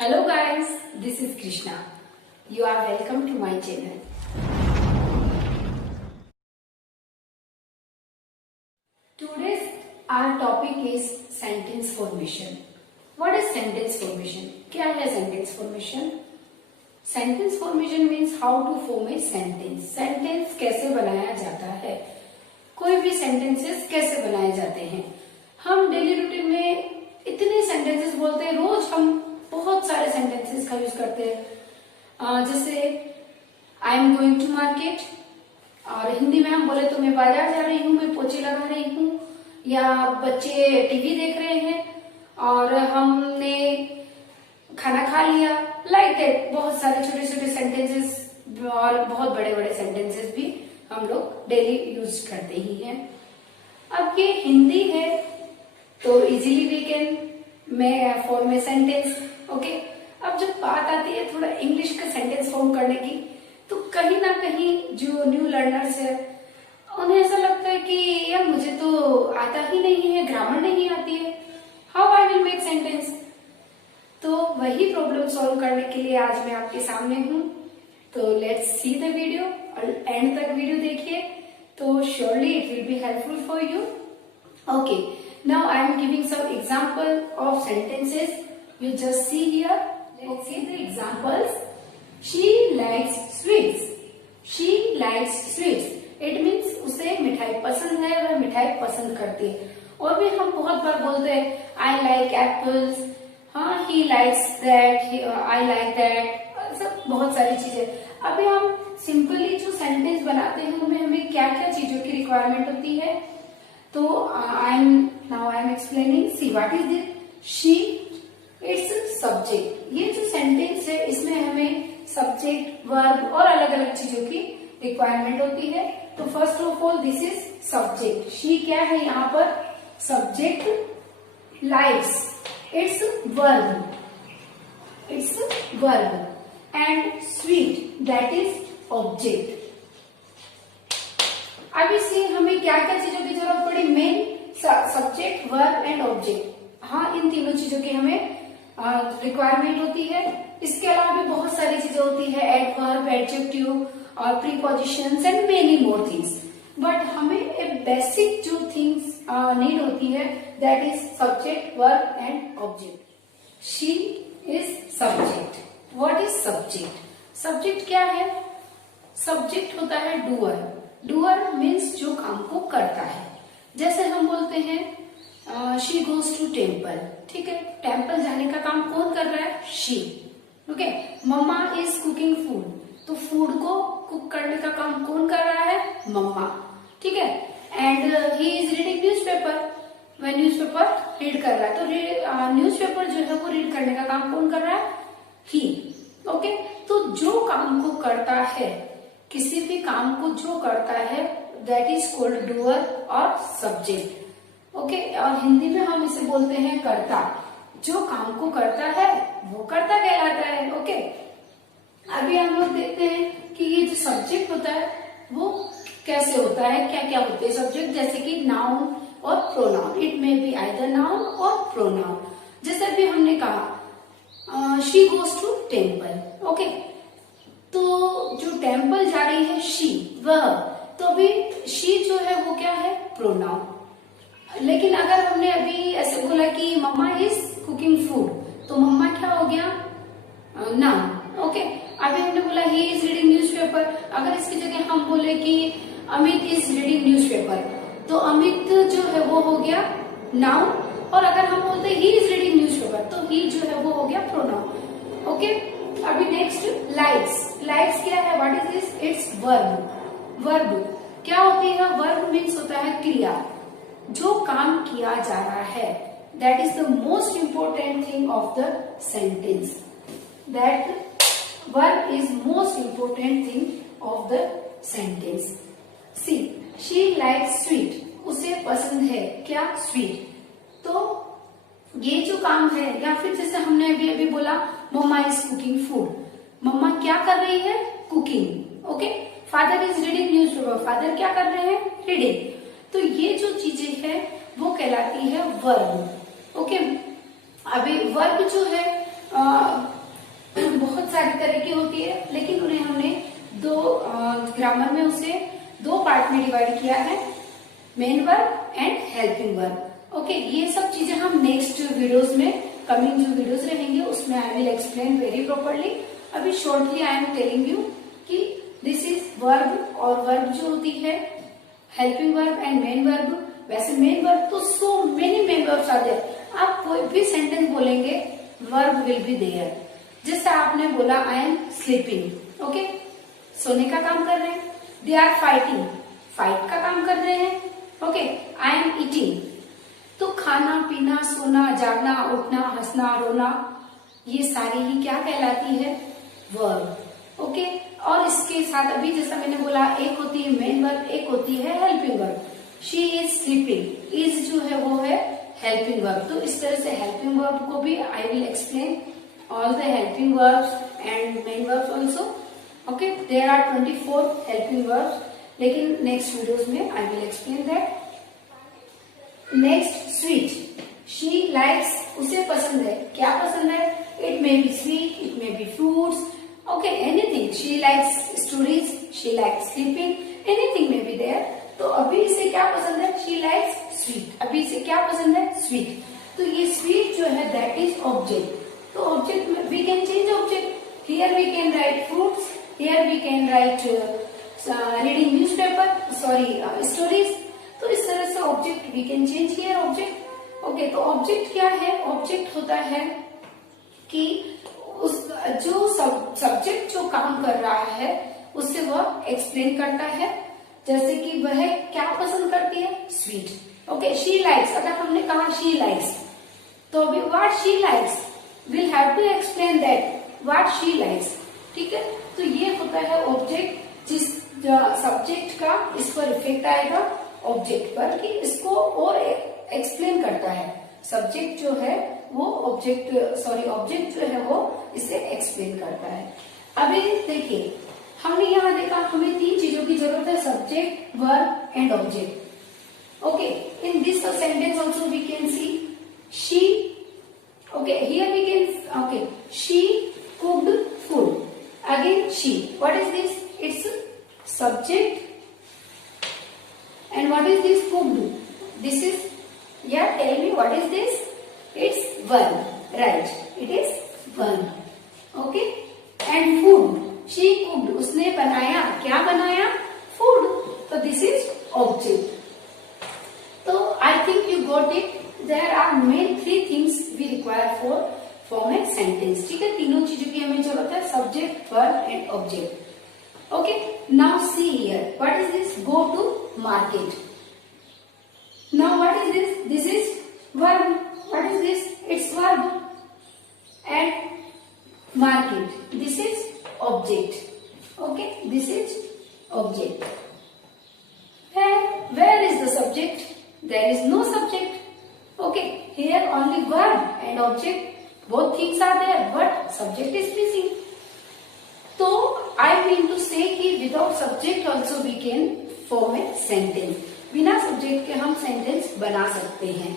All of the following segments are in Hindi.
Hello guys, this is Krishna. You are welcome to my channel. Today's our topic is sentence formation. What is sentence formation? क्या है sentence formation? Sentence formation means how to form a sentence. Sentence कैसे बनाया जाता है? कोई भी sentences कैसे बनाए जाते हैं? हम डेली रूटीन में इतने sentences बोलते हैं, रोज हम बहुत सारे सेंटेंसेस का यूज करते हैं। जैसे I am going to market, और हिंदी में हम बोले तो मैं बाजार जा रही हूँ, मैं पोछे लगा रही हूँ, या बच्चे टीवी देख रहे हैं और हमने खाना खा लिया। लाइक दैट बहुत सारे छोटे छोटे सेंटेंसेस और बहुत बड़े बड़े सेंटेंसेस भी हम लोग डेली यूज करते ही हैं। अब ये हिंदी है तो easily we can form a sentence. Okay, अब जब बात आती है थोड़ा इंग्लिश का सेंटेंस फॉर्म करने की, तो कहीं ना कहीं जो न्यू लर्नर्स है उन्हें ऐसा लगता है कि यार मुझे तो आता ही नहीं है, ग्रामर नहीं आती है, how I will make sentence. तो वही प्रॉब्लम सॉल्व करने के लिए आज मैं आपके सामने हूँ। तो लेट्स सी द वीडियो और एंड तक वीडियो देखिए, तो surely it will be helpful for you. Okay, now I am giving some example of sentences. You just see here. Let's see the examples. She likes sweets. She likes sweets. It means उसे मिठाई पसंद है, वह मिठाई पसंद करती है। और भी हम बहुत बार बोलते हैं I like apples, हाँ he likes that, I like that, सब बहुत सारी चीजें। अभी हम सिंपली जो सेंटेंस बनाते हैं उनमें हमें क्या क्या चीजों की रिक्वायरमेंट होती है, तो I am explaining. See what is this? She, it's subject. ये जो सेंटेंस है इसमें हमें सब्जेक्ट, वर्ब और अलग अलग चीजों की रिक्वायरमेंट होती है। तो first of all this is subject. She क्या है यहाँ पर? Subject. Likes, it's verb, and sweet that is object. अब इसे हमें क्या क्या चीजों की जरूरत पड़ी? Main subject, verb and object. हाँ, इन तीनों चीजों की हमें रिक्वायरमेंट होती है। इसके अलावा भी बहुत सारी चीजें होती है, एडवर्ब, एडजेक्टिव और prepositions and many more things. But हमें एक बेसिक जो थिंग्स नीड होती है that is subject, verb and object. She is subject. What is subject? Subject क्या है? सब्जेक्ट होता है डूअर। डूअर मीन्स जो काम को करता है। जैसे हम बोलते हैं शी गोज टू टेम्पल, ठीक है, टेम्पल जाने का काम कौन कर रहा है? She. Okay, mama is cooking food, तो फूड को कुक करने का काम कौन कर रहा है? मम्मा, ठीक है। And he is reading newspaper, वह न्यूज़पेपर रीड कर रहा है, तो न्यूज़पेपर जो है वो रीड करने का काम कौन कर रहा है? ही। ओके, तो जो काम को करता है, किसी भी काम को जो करता है दैट इज कॉल्ड डूअर और सब्जेक्ट। ओके, और हिंदी में हम इसे बोलते हैं कर्ता। जो काम को करता है वो कर्ता कहलाता है। ओके, अभी हम लोग देखते हैं कि ये जो सब्जेक्ट होता है वो कैसे होता है, क्या क्या होते हैं सब्जेक्ट, जैसे कि नाउन और pronoun. It may be either noun और प्रोनाउन। जैसे अभी हमने कहा she goes to temple. Okay, तो जो टेम्पल जा रही है शी, वह, तो अभी शी जो है वो क्या है? प्रोनाउन। लेकिन अगर हमने अभी ऐसे बोला कि मम्मा इज कुकिंग फूड, तो मम्मा क्या हो गया? नाउन। ओके, अभी हमने बोला ही इज रीडिंग न्यूज़पेपर, अगर इसकी जगह हम बोले कि अमित इज रीडिंग न्यूज़पेपर, तो अमित जो है वो हो गया नाउन। और अगर हम बोलते ही इज रीडिंग न्यूज़पेपर, तो ही जो है वो हो गया प्रोनाउन। ओके, अभी नेक्स्ट लाइक्स। लाइक्स क्या है? What is this? It's verb. Verb क्या होती है? वर्ब मीन्स होता है क्रिया, जो काम किया जा रहा है। That is the most important thing of the sentence. That verb is most important thing of the sentence. See, she likes sweet, उसे पसंद है क्या? स्वीट। तो ये जो काम है, या फिर जैसे हमने अभी अभी बोला मम्मा इज कुकिंग फूड, मम्मा क्या कर रही है? Cooking. Okay, father is reading newspaper, father क्या कर रहे हैं? रीडिंग। तो ये जो चीजें हैं वो कहलाती है वर्ब। ओके, अभी वर्ब जो है डिवाइड किया है main verb and helping verb. Okay, ये सब चीजें हम नेक्स्ट वीडियोस में, कमिंग जो वीडियोस रहेंगे उसमें I will explain very properly. अभी shortly I am telling you कि दिस इज वर्ब, और वर्ब जो होती है helping verb and main verb. वैसे मेन वर्ब तो सो मेनी मेन वर्ब्स आते हैं, आप कोई भी सेंटेंस बोलेंगे वर्ब विल बी देयर। जैसे आपने बोला आई एम स्लीपिंग, ओके, सोने का काम कर रहे हैं। दे आर फाइटिंग, फाइट का काम कर रहे हैं। ओके, आई एम ईटिंग, तो खाना पीना, सोना, जागना, उठना, हंसना, रोना, ये सारी ही क्या कहलाती है, वर्ब। ओके, और इसके साथ अभी जैसा मैंने बोला एक होती है मेन वर्ब, एक होती है helping verb. She is sleeping, is जो है वो है हेल्पिंग वर्ब। तो इस तरह से हेल्पिंग वर्ब को भी आई will explain all the helping verbs and main verbs also. Okay, there are 24 helping verbs, लेकिन next videos में I will explain that. Next, sweet. She likes, उसे पसंद है, क्या पसंद है? It may be sweet, it may be fruits, okay, anything. She likes stories, she likes sleeping, anything may be there. तो अभी इसे क्या पसंद है? She likes sweet. अभी इसे क्या पसंद है? Sweet. तो ये sweet जो है that is object. तो ऑब्जेक्ट में we can change object. Here we can write fruits, here we can write reading newspaper, sorry stories. तो इस तरह से object we can change here object. Okay, तो ऑब्जेक्ट क्या है? ऑब्जेक्ट होता है कि उस जो सब्जेक्ट जो काम कर रहा है उससे वह एक्सप्लेन करता है। जैसे कि वह क्या पसंद करती है? स्वीट। ओके, शी लाइक्स, अगर हमने कहा शी लाइक्स, तो अभी what she likes will have to explain that what she likes। ठीक है, तो ये होता है ऑब्जेक्ट, जिस सब्जेक्ट का इस पर इफेक्ट आएगा ऑब्जेक्ट पर कि इसको और एक्सप्लेन करता है। सब्जेक्ट जो है वो ऑब्जेक्ट, सॉरी ऑब्जेक्ट जो है वो इसे एक्सप्लेन करता है। अभी देखिए, हमने यहाँ देखा हमें तीन चीजों की जरूरत है, subject, verb and object. Okay, in this sentence also we can see she. Okay, here we can, okay, she cooked food. Again, she. What is this? It's subject. And what is this cooked? This is, yeah, tell me what is this? It's verb. Right. It is verb. Okay. And food. She cooked. उसने बनाया, क्या बनाया? Food. So this is object. So I think you got it. There are main three things we require for form a sentence. ठीक है, तीनों चीजों की हमें जरूरत है, subject, verb and object. Okay, now see here, what is this? Go to market. Now what is this? This is verb. What is this? It's verb. And market, this is object. Okay, this is object. Where is the subject? There is no subject. Okay, here only verb and object, both things are there, but subject is missing. So I mean to say कि without subject also we can form a sentence. बिना subject के हम sentence बना सकते हैं।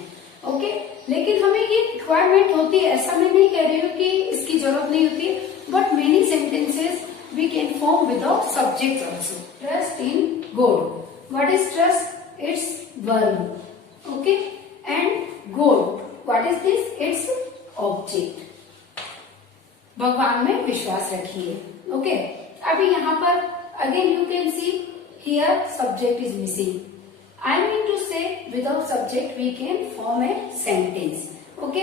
Okay, लेकिन हमें ये requirement होती है, ऐसा मैं नहीं कह रही हूँ कि इसकी जरूरत नहीं होती है, but many sentences we can form without subject also. Trust in God. What is trust? It's verb. Okay, and God, what is this? It's object. भगवान में विश्वास रखिए। ओके, अभी यहाँ पर again you can see here subject is missing. I mean to say without subject we can form a sentence. Okay,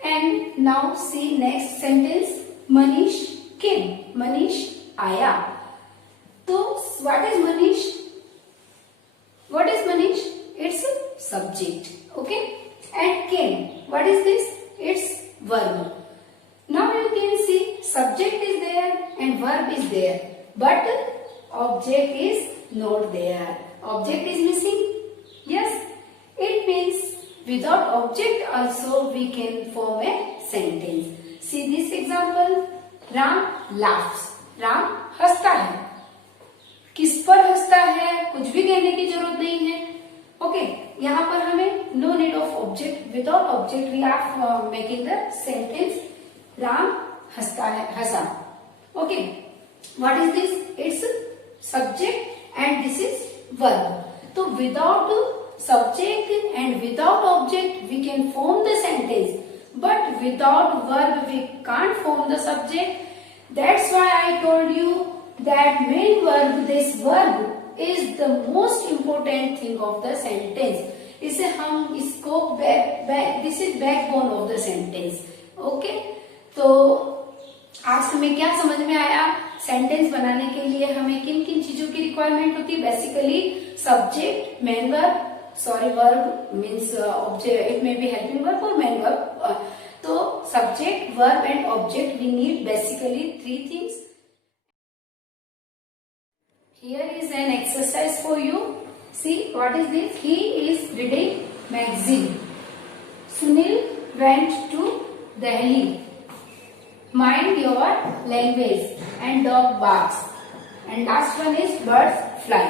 and now see next sentence. Manish came, Manish आया। तो what is Manish? What is Manish? It's subject. Okay, and came, what is this? It's verb. Now you can see subject is there and verb is there, but object is not there. Object is missing. Yes, it means without object also we can form a sentence. See this example. Ram laughs. Ram हंसता है। किस पर हंसता है? कुछ भी कहने की जरूरत नहीं है। ओके, यहाँ पर हमें no need of object, without object we are making the sentence. Ram हंसता है, हंसा। Okay, what is this? It's subject and this is verb. So without subject and without object we can form the sentence, but without verb we can't form the subject. That's why I told you that main verb, this verb is the most important thing of the sentence. इसे हम इसको this is backbone of the sentence. Okay, तो आज हमें क्या समझ में आया? सेंटेंस बनाने के लिए हमें किन किन चीजों की रिक्वायरमेंट होती है? Basically subject, main verb, sorry verb means object, it may be helping verb और मेन वर्ब. तो subject, verb and object we need basically 3 things. Here is an exercise for you. See what is this? He is reading magazine. Sunil went to Delhi. Mind your language. And dog barks. And last one is birds fly.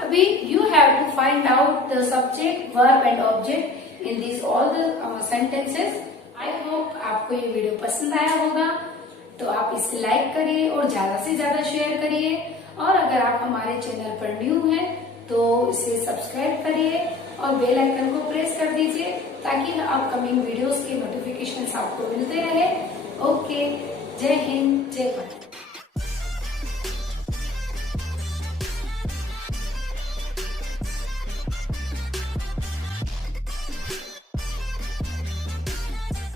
Abhi you have to find out the subject, verb and object in these all the sentences. I hope आपको ये वीडियो पसंद आया होगा. तो आप इसे लाइक करिए और ज्यादा से ज्यादा शेयर करिए. और अगर आप हमारे चैनल पर न्यू हैं तो इसे सब्सक्राइब करिए और बेल आइकन को प्रेस कर दीजिए ताकि अपकमिंग वीडियोस के नोटिफिकेशंस आपको मिलते रहे. ओके, जय हिंद, जय भारत.